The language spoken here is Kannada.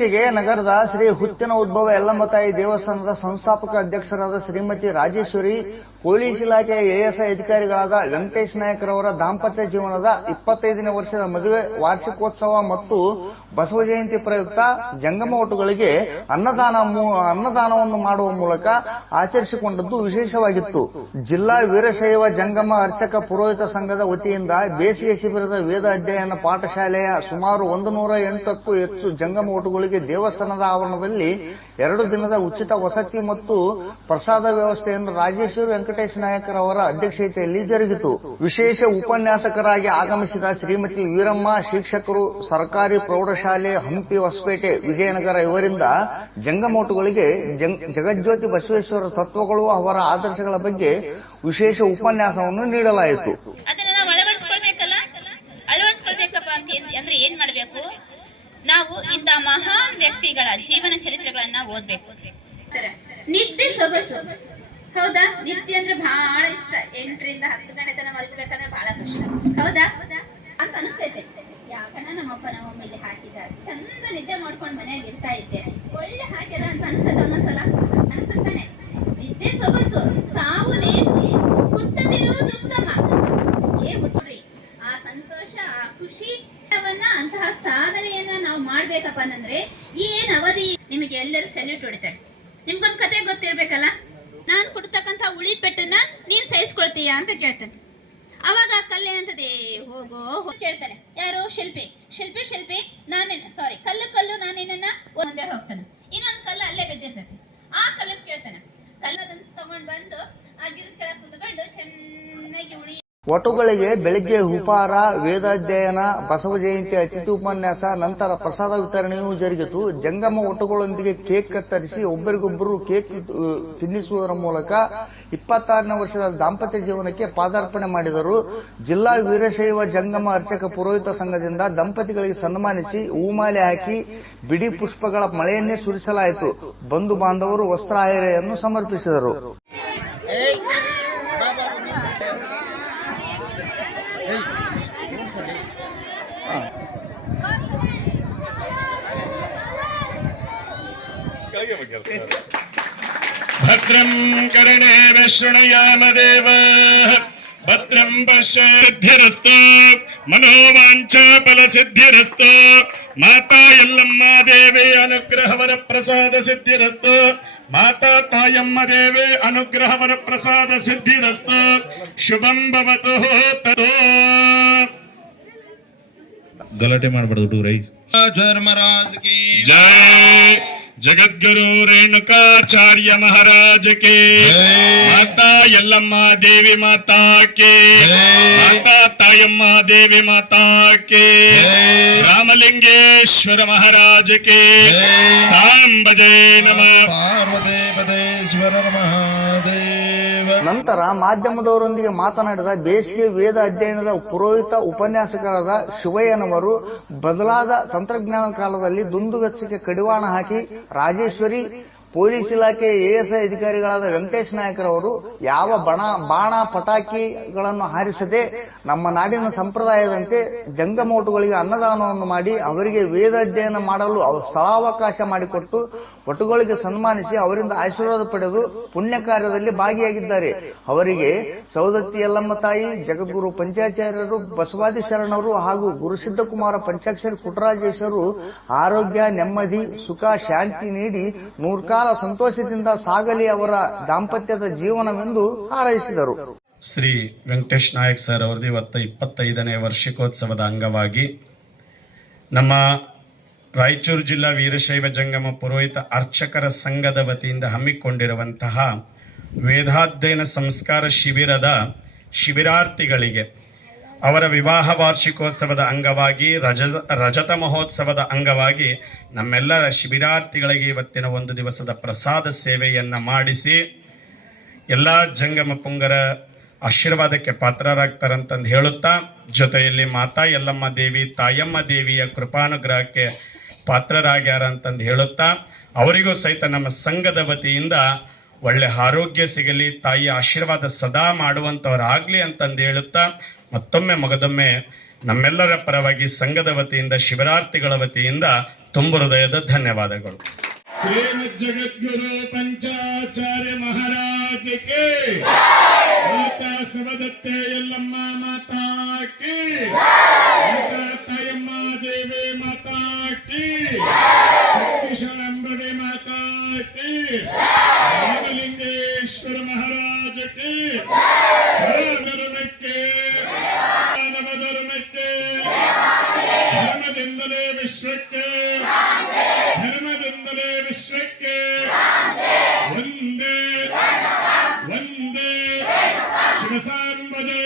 ಇತ್ತೀಚೆಗೆ ನಗರದ ಶ್ರೀ ಹುತ್ತಿನ ಉದ್ಭವ ಯಲ್ಲಮ್ಮ ತಾಯಿ ದೇವಸ್ಥಾನದ ಸಂಸ್ಥಾಪಕ ಅಧ್ಯಕ್ಷರಾದ ಶ್ರೀಮತಿ ರಾಜೇಶ್ವರಿ, ಪೊಲೀಸ್ ಇಲಾಖೆಯ ಎಎಸ್ಐ ಅಧಿಕಾರಿಗಳಾದ ವೆಂಕಟೇಶ್ ನಾಯಕರವರ ದಾಂಪತ್ಯ ಜೀವನದ 25ನೇ ವರ್ಷದ ಮದುವೆ ವಾರ್ಷಿಕೋತ್ಸವ ಮತ್ತು ಬಸವ ಜಯಂತಿ ಪ್ರಯುಕ್ತ ಜಂಗಮ ಒಟುಗಳಿಗೆ ಅನ್ನದಾನವನ್ನು ಮಾಡುವ ಮೂಲಕ ಆಚರಿಸಿಕೊಂಡದ್ದು ವಿಶೇಷವಾಗಿತ್ತು. ಜಿಲ್ಲಾ ವೀರಶೈವ ಜಂಗಮ ಅರ್ಚಕ ಪುರೋಹಿತ ಸಂಘದ ವತಿಯಿಂದ ಬೇಸಿಗೆ ಶಿಬಿರದ ವೇದ ಅಧ್ಯಯನ ಪಾಠಶಾಲೆಯ ಸುಮಾರು 108ಕ್ಕೂ ಹೆಚ್ಚು ಜಂಗಮ ಒಟುಗಳಿಗೆ ದೇವಸ್ಥಾನದ ಆವರಣದಲ್ಲಿ 2 ದಿನದ ಉಚಿತ ವಸತಿ ಮತ್ತು ಪ್ರಸಾದ ವ್ಯವಸ್ಥೆಯನ್ನು ರಾಜೇಶ್ವರಿ ವೆಂಕಟೇಶ್ ನಾಯಕರವರ ಅಧ್ಯಕ್ಷತೆಯಲ್ಲಿ ಜರುಗಿತು. ವಿಶೇಷ ಉಪನ್ಯಾಸಕರಾಗಿ ಆಗಮಿಸಿದ ಶ್ರೀಮತಿ ವೀರಮ್ಮ, ಶಿಕ್ಷಕರು, ಸರ್ಕಾರಿ ಪ್ರೌಢಶಾಲೆ ಹಂಪಿ ಹೊಸಪೇಟೆ ವಿಜಯನಗರ ಇವರಿಂದ ಜಂಗಮೋಟುಗಳಿಗೆ ಜಗಜ್ಯೋತಿ ಬಸವೇಶ್ವರ ತತ್ವಗಳು, ಅವರ ಆದರ್ಶಗಳ ಬಗ್ಗೆ ವಿಶೇಷ ಉಪನ್ಯಾಸವನ್ನು ನೀಡಲಾಯಿತು. ಅಂದ್ರೆ ಏನ್ ಮಾಡಬೇಕು, ನಾವು ಇಂಥ ಮಹಾನ್ ವ್ಯಕ್ತಿಗಳ ಜೀವನ ಚರಿತ್ರೆಗಳನ್ನ ಓದ್ಬೇಕು. ನಿದ್ದೆ ಸೊಗಸು, ಹೌದಾ? ನಿದ್ದೆ ಅಂದ್ರೆ ಬಹಳ ಇಷ್ಟ. 8 ರಿಂದ 10 ಗಂಟೆ ತನಕ ಮಲ್ಕೋಬೇಕಂದ್ರೆ ಬಹಳ ಕಷ್ಟ, ಹೌದಾ ಅಂತ ಅನಿಸ್ತೈತೆ. ಯಾಕಂದ್ರೆ ನಮ್ಮಪ್ಪ ನಮ್ಮಮ್ಮ ಇಲ್ಲಿ ಹಾಕಿದ್ದಾರೆ, ಚಂದ ನಿದ್ದೆ ಮಾಡ್ಕೊಂಡು ಮನೆಯಾಗ ಇರ್ತಾ ಇದ್ದೆ, ಒಳ್ಳೆ ಹಾಕ್ಯಾರ ಅಂತ ಅನ್ಸುತ್ತೆ. ಒಂದೊಂದ್ಸಲ ಅನ್ಸುತ್ತಾನೆ. ನಿದ್ದೆ ಸೊಗಸು, ಸಾವು ಲೇಸಿ, ಹುಟ್ಟದಿರುವುದು ಉತ್ತಮ. ಹುಟ್ಟ್ರಿ ಆ ಸಂತೋಷ, ಆ ಖುಷಿ, ಅಂತಹ ಸಾಧನೆಯನ್ನ ನಾವು ಮಾಡ್ಬೇಕಪ್ಪ ಅಂತಂದ್ರೆ ಏನ್ ಅವಧಿ. ನಿಮಗೆ ಎಲ್ಲರೂ ಸೆಲ್ಯೂಟ್ ಹೊಡಿತಾರೆ. ನಿಮ್ಗೊಂದು ಕತೆ ಗೊತ್ತಿರ್ಬೇಕಲ್ಲ, ನಾನ್ ಕೊಡ್ತಕ್ಕಂಥ ಉಳಿ ಪೆಟ್ಟನ್ನ ನೀನ್ ಸಹಿಸ್ಕೊಳ್ತೀಯಾ ಅಂತ ಕೇಳ್ತಾನೆ. ಅವಾಗ ಕಲ್ಲೇನಂತದೆ, ಹೋಗೋ ಕೇಳ್ತಾನೆ. ಯಾರು? ಶಿಲ್ಪಿ ಕಲ್ಲು ನಾನೇನನ್ನ ಒಂದೇ ಹೋಗ್ತಾನೆ. ಇನ್ನೊಂದು ಕಲ್ಲು ಅಲ್ಲೇ ಬಿದ್ದಿರ್ತದೆ. ಆ ಕಲ್ಲು ಕೇಳ್ತಾನೆ. ಕಲ್ಲದನ್ನ ತಗೊಂಡ್ ಬಂದು ಆ ಗಿಡದ ಕೆಳಗೆ ಕುತ್ಕೊಂಡು ಚೆನ್ನಾಗಿ ಉಳಿ. ಒಟುಗಳಿಗೆ ಬೆಳಗ್ಗೆ ಉಪಹಾರ, ವೇದಾಧ್ಯಯನ, ಬಸವ ಜಯಂತಿ ಅತಿಥಿ ಉಪನ್ಯಾಸ, ನಂತರ ಪ್ರಸಾದ ವಿತರಣೆಯೂ ಜರುಗಿತು. ಜಂಗಮ ಒಟುಗಳೊಂದಿಗೆ ಕೇಕ್ ಕತ್ತರಿಸಿ ಒಬ್ಬರಿಗೊಬ್ಬರು ಕೇಕ್ ತಿನ್ನಿಸುವುದರ ಮೂಲಕ 26ನೇ ವರ್ಷದ ದಾಂಪತ್ಯ ಜೀವನಕ್ಕೆ ಪಾದಾರ್ಪಣೆ ಮಾಡಿದರು. ಜಿಲ್ಲಾ ವೀರಶೈವ ಜಂಗಮ ಅರ್ಚಕ ಪುರೋಹಿತ ಸಂಘದಿಂದ ದಂಪತಿಗಳಿಗೆ ಸನ್ಮಾನಿಸಿ ಹೂಮಾಲೆ ಹಾಕಿ ಬಿಡಿ ಪುಷ್ಪಗಳ ಮಳೆಯನ್ನೇ ಸುರಿಸಲಾಯಿತು. ಬಂಧು ಬಾಂಧವರು ವಸ್ತ್ರಾಯರೆಯನ್ನು ಸಮರ್ಪಿಸಿದರು. ಭದ್ರಂ ಕರ್ಣೇನ ಶೃಣುಯಾಮ ದೇವಾಃ, ಭದ್ರಂ ಪಶ್ಯೇದ್ಧಿರಸ್ತು, ಮನೋವಾಂಛಾ ಫಲಸಿದ್ಧಿರಸ್ತು, ಮಾತಾ ಯಲ್ಲಮ್ಮ ದೇವಿ ಅನುಗ್ರಹವರ ಪ್ರಸಾದ ಸಿದ್ಧಿರಸ್ತು, ಮಾತಾ ತಾಯಮ್ಮ ದೇವಿ ಅನುಗ್ರಹವರ ಪ್ರಸಾದ ಸಿದ್ಧಿರಸ್ತು, ಶುಭಂ ಭವತು ತಥೋ. ಗಲಾಟೆ ಮಾಡಬಾರ್ದು ಹುಡುಗರೈ. ಮಹಾರಾಜ್ ಕಿ ಜೈ. ಜಗದ್ಗುರು ರೇಣುಕಾಚಾರ್ಯ ಮಹಾರಾಜ ಕೆ. ಮಾತಾ ಯಲ್ಲಮ್ಮ ದೇವಿ ಮಾತಾ ಕೆ. ಮಾತಾ ತಾಯಮ್ಮ ದೇವಿ ಮಾತಾ ಕೆ. ರಾಮಲಿಂಗೇಶ್ವರ ಮಹಾರಾಜ ಕೆ. ಸಾಂಬಜೇ ನಮಃ. ಪಾರ್ವದೇಶ್ವರ ಮಹಾದೇವ. ನಂತರ ಮಾಧ್ಯಮದವರೊಂದಿಗೆ ಮಾತನಾಡಿದ ಬೇಸಿಗೆ ವೇದ ಅಧ್ಯಯನದ ಪುರೋಹಿತ ಉಪನ್ಯಾಸಕರಾದ ಶಿವಯ್ಯನವರು ಬದಲಾದ ತಂತ್ರಜ್ಞಾನ ಕಾಲದಲ್ಲಿ ದುಂದುವೆಚ್ಚಕ್ಕೆ ಕಡಿವಾಣ ಹಾಕಿ ರಾಜೇಶ್ವರಿ, ಪೊಲೀಸ್ ಇಲಾಖೆ ಎಎಸ್ಐ ಅಧಿಕಾರಿಗಳಾದ ವೆಂಕಟೇಶ್ ನಾಯಕರವರು ಯಾವ ಬಾಣ ಪಟಾಕಿಗಳನ್ನು ಹಾರಿಸದೆ ನಮ್ಮ ನಾಡಿನ ಸಂಪ್ರದಾಯದಂತೆ ಜಂಗಮೋಟುಗಳಿಗೆ ಅನ್ನದಾನವನ್ನು ಮಾಡಿ ಅವರಿಗೆ ವೇದಾಧ್ಯಯನ ಮಾಡಲು ಸ್ಥಳಾವಕಾಶ ಮಾಡಿಕೊಟ್ಟು ಒಟುಗಳಿಗೆ ಸನ್ಮಾನಿಸಿ ಅವರಿಂದ ಆಶೀರ್ವಾದ ಪಡೆದು ಪುಣ್ಯ ಕಾರ್ಯದಲ್ಲಿ ಭಾಗಿಯಾಗಿದ್ದಾರೆ. ಅವರಿಗೆ ಸೌದತ್ತಿ ಯಲ್ಲಮ್ಮ ತಾಯಿ, ಜಗದ್ಗುರು ಪಂಚಾಚಾರ್ಯರು, ಬಸವಾದಿ ಶರಣರು ಹಾಗೂ ಗುರುಸಿದ್ದಕುಮಾರ ಪಂಚಾಕ್ಷರಿ ಪುಟ್ಟರಾಜೇಶ್ವರರು ಆರೋಗ್ಯ, ನೆಮ್ಮದಿ, ಸುಖ, ಶಾಂತಿ ನೀಡಿ 100 ಕಾಲ ಸಂತೋಷದಿಂದ ಸಾಗಲಿ ಅವರ ದಾಂಪತ್ಯದ ಜೀವನವೆಂದು ಹಾರೈಸಿದರು. ಶ್ರೀ ವೆಂಕಟೇಶ್ ನಾಯಕ್ ಸರ್ ಅವರದ್ದು ಇವತ್ತು 25ನೇ ವಾರ್ಷಿಕೋತ್ಸವದ ಅಂಗವಾಗಿ ನಮ್ಮ ರಾಯಚೂರು ಜಿಲ್ಲಾ ವೀರಶೈವ ಜಂಗಮ ಪುರೋಹಿತ ಅರ್ಚಕರ ಸಂಘದ ವತಿಯಿಂದ ಹಮ್ಮಿಕೊಂಡಿರುವಂತಹ ವೇದಾಧ್ಯಯನ ಸಂಸ್ಕಾರ ಶಿಬಿರದ ಶಿಬಿರಾರ್ಥಿಗಳಿಗೆ ಅವರ ವಿವಾಹ ವಾರ್ಷಿಕೋತ್ಸವದ ಅಂಗವಾಗಿ ರಜತ ಮಹೋತ್ಸವದ ಅಂಗವಾಗಿ ನಮ್ಮೆಲ್ಲರ ಶಿಬಿರಾರ್ಥಿಗಳಿಗೆ ಇವತ್ತಿನ ಒಂದು ದಿವಸದ ಪ್ರಸಾದ ಸೇವೆಯನ್ನು ಮಾಡಿಸಿ ಎಲ್ಲ ಜಂಗಮ ಪುಂಗರ ಆಶೀರ್ವಾದಕ್ಕೆ ಪಾತ್ರರಾಗ್ತಾರಂತಂದು ಹೇಳುತ್ತಾ, ಜೊತೆಯಲ್ಲಿ ಮಾತಾ ಯಲ್ಲಮ್ಮ ದೇವಿ, ತಾಯಮ್ಮ ದೇವಿಯ ಕೃಪಾನುಗ್ರಹಕ್ಕೆ ಪಾತ್ರರಾಗ್ಯಾರ ಅಂತಂದು ಹೇಳುತ್ತಾ, ಅವರಿಗೂ ಸಹಿತ ನಮ್ಮ ಸಂಘದ ವತಿಯಿಂದ ಒಳ್ಳೆ ಆರೋಗ್ಯ ಸಿಗಲಿ, ತಾಯಿಯ ಆಶೀರ್ವಾದ ಸದಾ ಮಾಡುವಂಥವರಾಗಲಿ ಅಂತಂದು ಹೇಳುತ್ತಾ, ಮತ್ತೊಮ್ಮೆ ಮಗದೊಮ್ಮೆ ನಮ್ಮೆಲ್ಲರ ಪರವಾಗಿ ಸಂಘದ ವತಿಯಿಂದ ಶಿಬಿರಾರ್ಥಿಗಳ ವತಿಯಿಂದ ತುಂಬ ಹೃದಯದ ಧನ್ಯವಾದಗಳು. ಶ್ರೀಮದ್ ಜಗದ್ಗುರು ಪಂಚಾಚಾರ್ಯ ಮಹಾರಾಜ್ ಕೆ ಮಾತಾ ಸವದತ್ತೆ ಯಲ್ಲಮ್ಮ ಮಾತಾ ಕಿ ಮಾತಾ ತಾಯಮ್ಮ ದೇವಿ ಮಾತಾ ಕಿ ಶಕ್ತಿಶಾಲಂಬಡೆ ಮಾತಾ ಕಿ ರಾಮಲಿಂಗೇಶ್ವರ ಮಹಾರಾಜ್ ಕೆ ಧರ್ಮಕ್ಕೆ ನವಧರ್ಮಕ್ಕೆ ಧರ್ಮದಿಂದಲೇ ವಿಶ್ವಕ್ಕೆ ಧರ್ಮದಿಂದಲೇ ವಿಶ್ವಕ್ಕೆ ಒಂದೇ ಒಂದೇ ಶಿವಸಾಂಬಜೆ